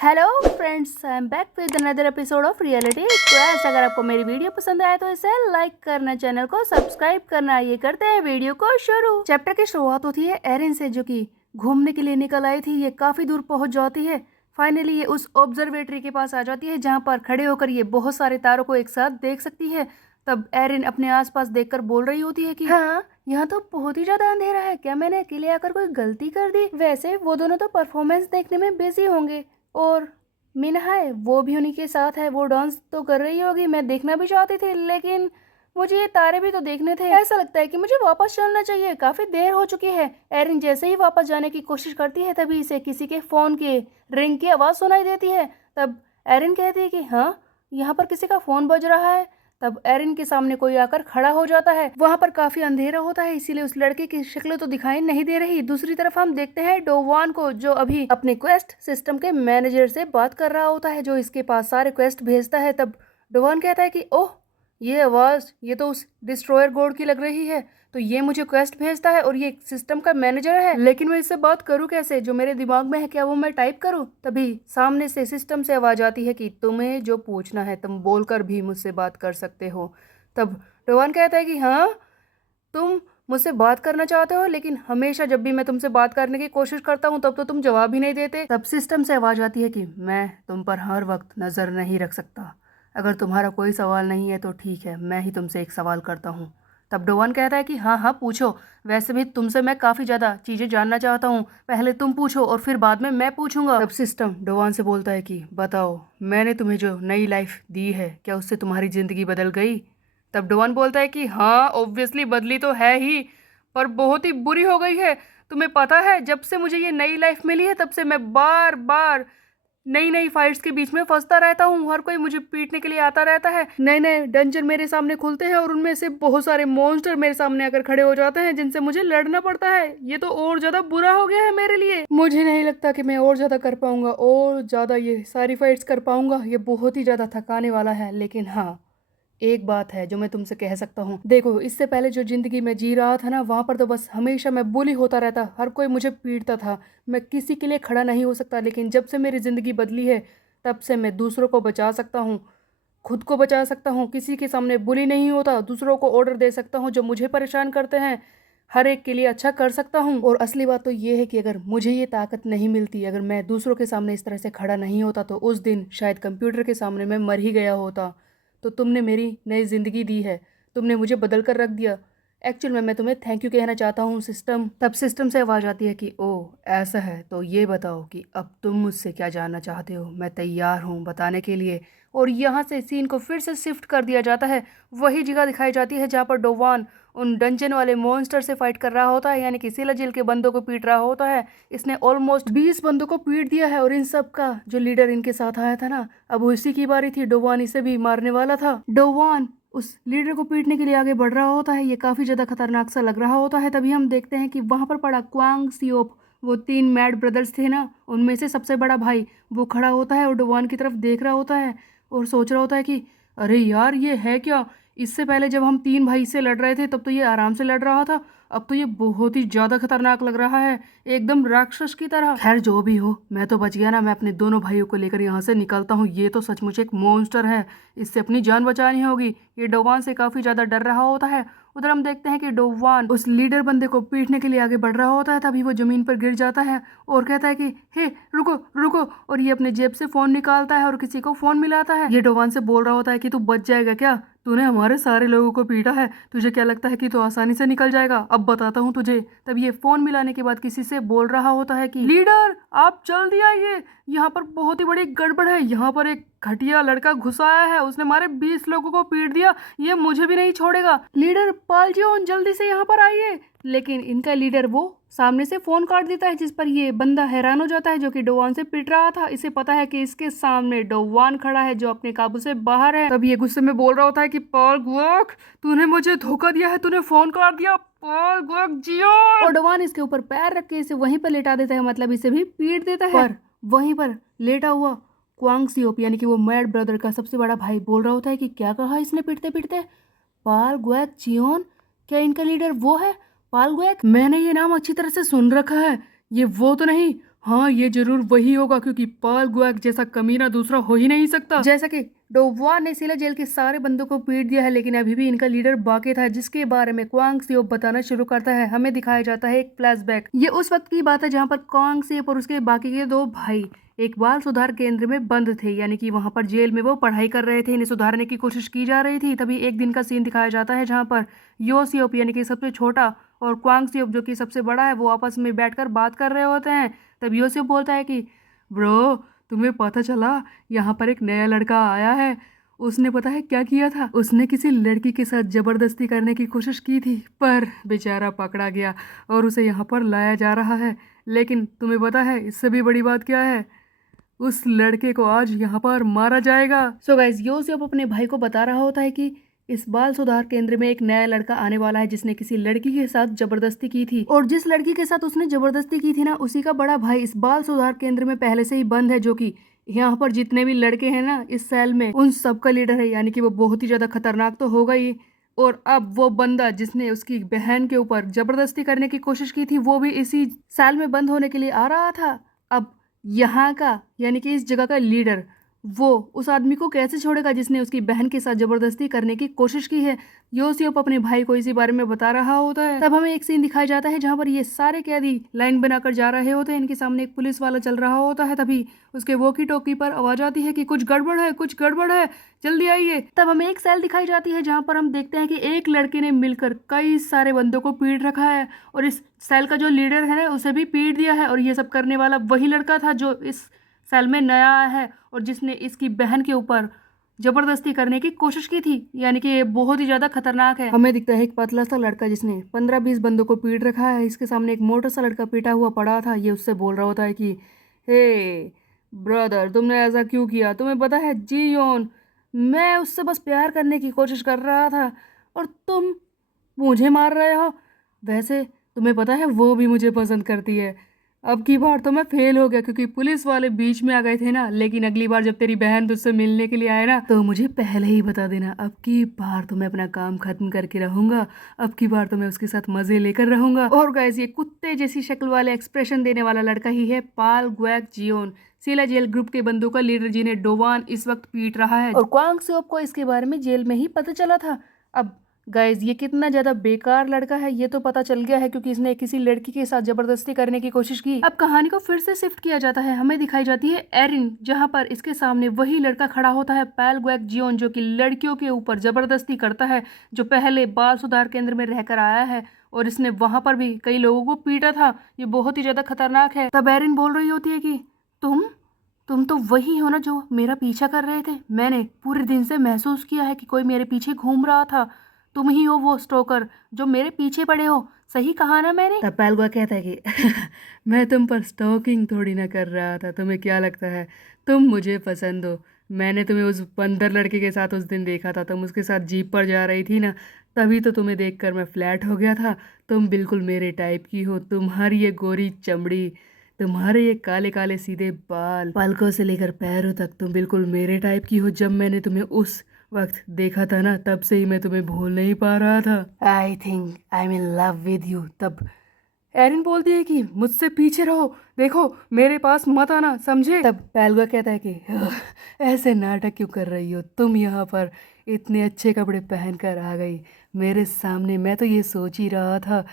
Hello friends, I am back with another episode of reality quest. अगर आपको मेरी video पसंद आए तो इसे लाइक करना, चैनल को सब्सक्राइब करना। ये करते हैं वीडियो को शुरू। चैप्टर की शुरुआत होती है एरिन से, जो कि घूमने के लिए निकल आई थी। ये काफ़ी दूर पहुंच जाती है। फाइनली ये उस ऑब्जर्वेटरी के पास आ जाती है जहाँ पर खड़े होकर ये बहुत सारे तारों को एक साथ देख सकती है। तब एरिन अपने आसपास देखकर बोल रही होती है कि हाँ, यहाँ तो बहुत ही ज्यादा अंधेरा है। क्या मैंने अकेले आकर कोई गलती कर दी? वैसे वो दोनों तो परफॉर्मेंस देखने में बिजी होंगे, और मिनहा है वो भी उन्हीं के साथ है। वो डांस तो कर रही होगी, मैं देखना भी चाहती थी, लेकिन मुझे ये तारे भी तो देखने थे। ऐसा लगता है कि मुझे वापस चलना चाहिए, काफी देर हो चुकी है। एरिन जैसे ही वापस जाने की कोशिश करती है तभी इसे किसी के फोन के रिंग की आवाज सुनाई देती है। तब एरिन कहती है कि हाँ, यहाँ पर किसी का फोन बज रहा है। तब एरिन के सामने कोई आकर खड़ा हो जाता है। वहां पर काफी अंधेरा होता है, इसीलिए उस लड़के की शक्ल तो दिखाई नहीं दे रही। दूसरी तरफ हम देखते हैं डोवान को, जो अभी अपने क्वेस्ट सिस्टम के मैनेजर से बात कर रहा होता है, जो इसके पास सारे क्वेस्ट भेजता है। तब डोवान कहता है कि ओह, ये आवाज ये तो उस डिस्ट्रॉयर गॉड की लग रही है। तो ये मुझे क्वेस्ट भेजता है और ये सिस्टम का मैनेजर है, लेकिन मैं इससे बात करूं कैसे? जो मेरे दिमाग में है क्या वो मैं टाइप करूं? तभी सामने से सिस्टम से आवाज आती है कि तुम्हें जो पूछना है तुम बोलकर भी मुझसे बात कर सकते हो। तब रोहन कहता है कि हाँ, तुम मुझसे बात करना चाहते हो, लेकिन हमेशा जब भी मैं तुमसे बात करने की कोशिश करता हूँ तब तो तुम जवाब ही नहीं देते। तब सिस्टम से आवाज आती है कि मैं तुम पर हर वक्त नजर नहीं रख सकता। अगर तुम्हारा कोई सवाल नहीं है तो ठीक है, मैं ही तुमसे एक सवाल करता हूँ। तब डोवन कहता है कि हाँ हाँ पूछो, वैसे भी तुमसे मैं काफ़ी ज़्यादा चीज़ें जानना चाहता हूँ। पहले तुम पूछो और फिर बाद में मैं पूछूंगा। तब सिस्टम डोवन से बोलता है कि बताओ, मैंने तुम्हें जो नई लाइफ दी है क्या उससे तुम्हारी ज़िंदगी बदल गई? तब डोवन बोलता है कि हाँ, ऑब्वियसली बदली तो है ही, पर बहुत ही बुरी हो गई है। तुम्हें पता है, जब से मुझे ये नई लाइफ मिली है तब से मैं बार बार नई नई फाइट्स के बीच में फंसता रहता हूँ। हर कोई मुझे पीटने के लिए आता रहता है। नए नए डंजन मेरे सामने खुलते हैं और उनमें से बहुत सारे मॉन्स्टर मेरे सामने आकर खड़े हो जाते हैं, जिनसे मुझे लड़ना पड़ता है। ये तो और ज्यादा बुरा हो गया है मेरे लिए। मुझे नहीं लगता कि मैं और ज्यादा कर पाऊंगा, और ज्यादा ये सारी फाइट्स कर पाऊंगा। ये बहुत ही ज्यादा थकाने वाला है। लेकिन हाँ, एक बात है जो मैं तुमसे कह सकता हूँ। देखो, इससे पहले जो जिंदगी में जी रहा था ना, वहां पर तो बस हमेशा मैं बुली होता रहता, हर कोई मुझे पीटता था, मैं किसी के लिए खड़ा नहीं हो सकता। लेकिन जब से मेरी जिंदगी बदली है तब से मैं दूसरों को बचा सकता हूँ, खुद को बचा सकता हूँ, किसी के सामने बुली नहीं होता, दूसरों को ऑर्डर दे सकता हूँ जो मुझे परेशान करते हैं, हर एक के लिए अच्छा कर सकता हूँ। और असली बात तो ये है कि अगर मुझे ये ताकत नहीं मिलती, अगर मैं दूसरों के सामने इस तरह से खड़ा नहीं होता, तो उस दिन शायद कंप्यूटर के सामने मैं मर ही गया होता। तो तुमने मेरी नई जिंदगी दी है, तुमने मुझे बदल कर रख दिया। एक्चुअल में मैं तुम्हें थैंक यू कहना चाहता हूँ सिस्टम। तब सिस्टम से आवाज़ आती है कि ओह ऐसा है, तो ये बताओ कि अब तुम मुझसे क्या जानना चाहते हो। मैं तैयार हूँ बताने के लिए। और यहाँ से सीन को फिर से शिफ्ट कर दिया जाता है। वही जगह दिखाई जाती है जहाँ पर डोवान उन डंजन वाले मॉन्स्टर से फाइट कर रहा होता है, यानी कि सिलाजिल के बंदों को पीट रहा होता है। इसने ऑलमोस्ट 20 बंदों को पीट दिया है, और इन सब का जो लीडर इनके साथ आया था ना, अब उसी की बारी थी। डोवान इसे भी मारने वाला था। डोवान उस लीडर को पीटने के लिए आगे बढ़ रहा होता है। ये काफी ज्यादा खतरनाक सा लग रहा होता है। तभी हम देखते हैं कि वहां पर पड़ा क्वांग सियोप, वो 3 मैड ब्रदर्स थे ना, उनमें से सबसे बड़ा भाई, वो खड़ा होता है और डोवान की तरफ देख रहा होता है और सोच रहा होता है कि अरे यार, ये है क्या? इससे पहले जब हम 3 भाई से लड़ रहे थे तब तो ये आराम से लड़ रहा था, अब तो ये बहुत ही ज्यादा खतरनाक लग रहा है, एकदम राक्षस की तरह। खैर जो भी हो, मैं तो बच गया ना। मैं अपने दोनों भाइयों को लेकर यहाँ से निकलता हूँ। ये तो सचमुच एक मॉन्स्टर है, इससे अपनी जान बचानी होगी। ये डोवान से काफी ज्यादा डर रहा होता है। उधर हम देखते हैं कि डोवान उस लीडर बंदे को पीटने के लिए आगे बढ़ रहा होता है। तभी वो जमीन पर गिर जाता है और कहता है कि हे रुको रुको, और ये अपने जेब से फोन निकालता है और किसी को फोन मिलाता है। ये डोवान से बोल रहा होता है कि तू बच जाएगा क्या? तूने हमारे सारे लोगों को पीटा है, तुझे क्या लगता है कि तू आसानी से निकल जाएगा? अब बताता हूँ तुझे। तब ये फोन मिलाने के बाद किसी से बोल रहा होता है कि लीडर आप जल्दी आइए, यहाँ पर बहुत ही बड़ी गड़बड़ है। यहाँ पर एक घटिया लड़का घुस आया है, उसने हमारे 20 लोगों को पीट दिया, ये मुझे भी नहीं छोड़ेगा। लीडर पालजियोन जल्दी से यहाँ पर आइए। लेकिन इनका लीडर वो सामने से फोन काट देता है, जिस पर ये बंदा हैरान हो जाता है जो कि डोवान से पिट रहा था। इसे पता है कि इसके सामने डोवान खड़ा है जो अपने काबू से बाहर है। तब ये गुस्से में बोल रहा होता है कि पॉल गुआक, तूने मुझे धोखा दिया है, तूने फोन काट दिया, पॉल गुआक जियो। और डोवान इसके ऊपर पैर रख के इसे वहीं पर लेटा देता है, मतलब इसे भी पीट देता है। पर वहीं पर लेटा हुआ क्वांग सियोप, यानी कि वो मैड ब्रदर का सबसे बड़ा भाई, बोल रहा होता है कि क्या कहा इसने पिटते पिटते? पाल गुआक जियोन? क्या इनका लीडर वो है पाल गुआक? मैंने ये नाम अच्छी तरह से सुन रखा है, ये वो तो नहीं? हाँ ये जरूर वही होगा, क्योंकि पाल गुएक जैसा कमीना दूसरा हो ही नहीं सकता। जैसा कि डोवान ने सीला जेल के सारे बंदों को पीट दिया है, लेकिन अभी भी इनका लीडर बाकी था, जिसके बारे में क्वांग सियोप बताना शुरू करता है। हमें दिखाया जाता है एक फ्लैशबैक। ये उस वक्त की बात है जहाँ पर क्वांग सियोप और उसके बाकी के दो भाई एक बाल सुधार केंद्र में बंद थे, यानी कि वहां पर जेल में वो पढ़ाई कर रहे थे। इन्हें सुधारने की कोशिश की जा रही थी। तभी एक दिन का सीन दिखाया जाता है जहाँ पर यो सियोप यानी कि सबसे छोटा और क्वांग सियोप जो कि सबसे बड़ा है वो आपस में बैठकर बात कर रहे होते हैं। तब यो सियोप बोलता है कि ब्रो, तुम्हें पता चला यहाँ पर एक नया लड़का आया है। उसने पता है क्या किया था? उसने किसी लड़की के साथ जबरदस्ती करने की कोशिश की थी, पर बेचारा पकड़ा गया और उसे यहाँ पर लाया जा रहा है। लेकिन तुम्हें पता है इससे भी बड़ी बात क्या है? उस लड़के को आज यहाँ पर मारा जाएगा। सो गाइस, योसेफ अपने भाई को बता रहा होता है कि इस बाल सुधार केंद्र में एक नया लड़का आने वाला है जिसने किसी लड़की के साथ जबरदस्ती की थी, और जिस लड़की के साथ उसने जबरदस्ती की थी ना, उसी का बड़ा भाई इस बाल सुधार केंद्र में पहले से ही बंद है, जो कि यहाँ पर जितने भी लड़के हैं ना इस सेल में, उन सबका लीडर है। यानी कि वो बहुत ही ज्यादा खतरनाक तो होगा ही। और अब वो बंदा जिसने उसकी बहन के ऊपर जबरदस्ती करने की कोशिश की थी, वो भी इसी सेल में बंद होने के लिए आ रहा था। अब यहाँ का यानी कि इस जगह का लीडर वो उस आदमी को कैसे छोड़ेगा जिसने उसकी बहन के साथ जबरदस्ती करने की कोशिश की है। योसियोप अपने भाई को इसी बारे में बता रहा होता है। तब हमें एक सीन दिखाया जाता है जहाँ पर ये सारे कैदी लाइन बनाकर जा रहे होते हैं। इनके सामने एक पुलिस वाला चल रहा होता है। तभी उसके वॉकी टॉकी पर आवाज आती है कि कुछ गड़बड़ है, कुछ गड़बड़ है, जल्दी आइए। तब हमें एक सेल दिखाई जाती है जहाँ पर हम देखते हैं कि एक लड़के ने मिलकर कई सारे बंदों को पीट रखा है, और इस सेल का जो लीडर है ना उसे भी पीट दिया है। और ये सब करने वाला वही लड़का था जो इस सेल में नया आया है और जिसने इसकी बहन के ऊपर जबरदस्ती करने की कोशिश की थी। यानी कि ये बहुत ही ज्यादा खतरनाक है। हमें दिखता है एक पतला सा लड़का जिसने 15-20 बंदों को पीट रखा है। इसके सामने एक मोटा सा लड़का पीटा हुआ पड़ा था। ये उससे बोल रहा होता है कि हे ब्रदर, तुमने ऐसा क्यों किया? तुम्हें पता है जियोन, मैं उससे बस प्यार करने की कोशिश कर रहा था और तुम मुझे मार रहे हो। वैसे तुम्हें पता है वो भी मुझे पसंद करती है। अब की बार तो मैं फेल हो गया क्योंकि पुलिस वाले बीच में आ गए थे ना, लेकिन अगली बार जब तेरी बहन तुझसे मिलने के लिए आए ना तो मुझे पहले ही बता देना। अब की बार तो मैं अपना काम खत्म करके रहूंगा। अब की बार तो मैं उसके साथ मजे लेकर रहूंगा। और गाइस, ये कुत्ते जैसी शक्ल वाले एक्सप्रेशन देने वाला लड़का ही है पाल गुएक जियोन, सीला जेल ग्रुप के बंदों का लीडर जिन्हें डोवान इस वक्त पीट रहा है। और क्वांग सियोप को इसके बारे में जेल में ही पता चला था। अब गाइज, ये कितना ज्यादा बेकार लड़का है ये तो पता चल गया है, क्योंकि इसने किसी लड़की के साथ जबरदस्ती करने की कोशिश की। अब कहानी को फिर से शिफ्ट किया जाता है। हमें दिखाई जाती है एरिन, जहां पर इसके सामने वही लड़का खड़ा होता है पाल गुएक जियोन, जो कि लड़कियों के ऊपर जबरदस्ती करता है, जो पहले बाल सुधार केंद्र में रहकर आया है और इसने वहां पर भी कई लोगों को पीटा था। ये बहुत ही ज्यादा खतरनाक है। तब एरिन बोल रही होती है कि तुम तो वही हो ना जो मेरा पीछा कर रहे थे। मैंने पूरे दिन से महसूस किया है कि कोई मेरे पीछे घूम रहा था। तुम ही हो वो स्टोकर जो मेरे पीछे पड़े हो। सही कहा ना मैंने? तब पैलगुआ कहता है कि मैं तुम पर स्टॉकिंग थोड़ी ना कर रहा था। तुम्हें क्या लगता है तुम मुझे पसंद हो? मैंने तुम्हें उस बंदर लड़के के साथ उस दिन देखा था। तुम उसके साथ जीप पर जा रही थी ना, तभी तो तुम्हें देखकर मैं फ्लैट हो गया था। तुम बिल्कुल मेरे टाइप की हो। तुम्हारी ये गोरी चमड़ी, तुम्हारे ये काले काले सीधे बाल, पलकों से लेकर पैरों तक, तुम बिल्कुल मेरे टाइप की हो। जब मैंने तुम्हें उस वक्त देखा था ना, तब से ही मैं तुम्हें भूल नहीं पा रहा था। I think I am in love with you. तब एरिन बोलती है कि मुझसे पीछे रहो, देखो मेरे पास मत आना, समझे? तब पैलगा कहता है कि ऐसे नाटक क्यों कर रही हो? तुम यहाँ पर इतने अच्छे कपड़े पहनकर आ गई मेरे सामने, मैं तो ये सोच ही रहा था।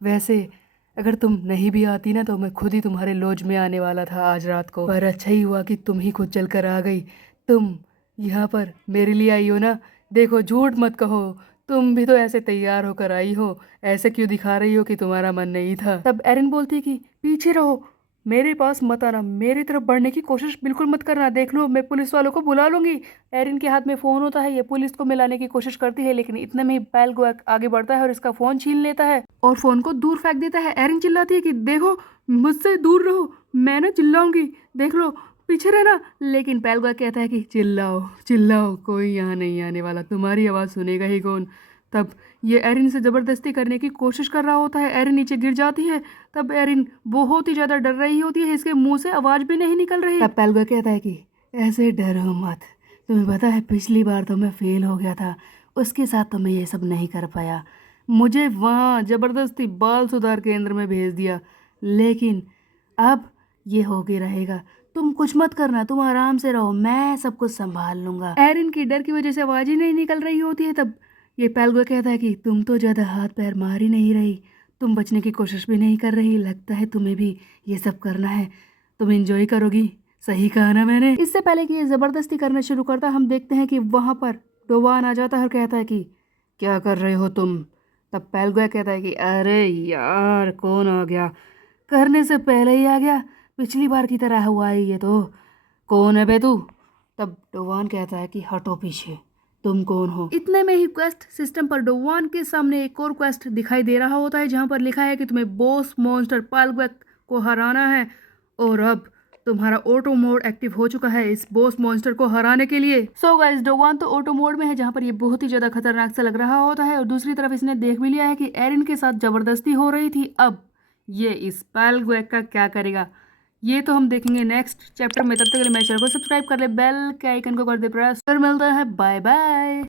वैसे अगर तुम नहीं भी आती ना तो मैं खुद ही तुम्हारे लॉज में आने वाला था आज रात को, पर अच्छा ही हुआ कि तुम ही खुद चल कर आ गई। तुम यहाँ पर मेरे लिए आई हो ना? देखो झूठ मत कहो, तुम भी तो ऐसे तैयार होकर आई हो। ऐसे क्यों दिखा रही हो कि तुम्हारा मन नहीं था? तब एरिन बोलती है कि पीछे रहो, मेरे पास मत आना, मेरी तरफ बढ़ने की कोशिश बिल्कुल मत करना। देख लो मैं पुलिस वालों को बुला लूंगी। एरिन के हाथ में फोन होता है, ये पुलिस को मिलाने की कोशिश करती है, लेकिन इतने में ही पैल गुएक आगे बढ़ता है और इसका फोन छीन लेता है और फोन को दूर फेंक देता है। एरिन चिल्लाती है कि देखो मुझसे दूर रहो, मैं ना चिल्लाऊंगी, देख लो पीछे रहना। लेकिन पैल गुएक कहता है कि चिल्लाओ चिल्लाओ, कोई यहाँ नहीं आने वाला, तुम्हारी आवाज़ सुनेगा ही कौन। तब ये एरिन से ज़बरदस्ती करने की कोशिश कर रहा होता है। एरिन नीचे गिर जाती है। तब एरिन बहुत ही ज़्यादा डर रही होती है, इसके मुंह से आवाज़ भी नहीं निकल रही। तब पेलगा कहता है कि ऐसे डरो मत, तुम्हें पता है पिछली बार तो मैं फेल हो गया था, उसके साथ तो मैं ये सब नहीं कर पाया। मुझे वहाँ ज़बरदस्ती बाल सुधार केंद्र में भेज दिया, लेकिन अब ये हो के रहेगा। तुम कुछ मत करना, तुम आराम से रहो, मैं सब कुछ संभाल लूंगा। एरिन की डर की वजह से आवाज ही नहीं निकल रही होती है। तब ये पेलगो कहता है कि तुम तो ज्यादा हाथ पैर मार ही नहीं रही, तुम बचने की कोशिश भी नहीं कर रही, लगता है तुम्हें भी ये सब करना है, तुम एंजॉय करोगी। सही कहा ना मैंने। इससे पहले कि ये जबरदस्ती करना शुरू करता, हम देखते हैं कि वहां पर डोवान आ जाता है और कहता है कि क्या कर रहे हो तुम। तब पेलगो कहता है कि अरे यार कौन आ गया, करने से पहले ही आ गया, पिछली बार की तरह हुआ है ये तो। कौन है बे तू। तब डोवान कहता है कि हटो पीछे, तुम कौन हो। इतने में ही क्वेस्ट सिस्टम पर डोवान के सामने एक और क्वेस्ट दिखाई दे रहा होता है, जहां पर लिखा है कि तुम्हें बॉस मॉन्स्टर पेलगो को हराना है और अब तुम्हारा ऑटो मोड एक्टिव हो चुका है इस बॉस मॉन्स्टर को हराने के लिए। सो गाइस, डोवान तो ऑटो मोड में है, जहां पर ये बहुत ही ज्यादा खतरनाक सा लग रहा होता है, और दूसरी तरफ इसने देख भी लिया है कि एरिन के साथ जबरदस्ती हो रही थी। अब ये इस पेलगो का क्या करेगा, ये तो हम देखेंगे नेक्स्ट चैप्टर में। तब तक के लिए मेरे चैनल को सब्सक्राइब कर ले, बेल के आइकन को कर दे प्रेस। फिर मिलते हैं, बाय बाय।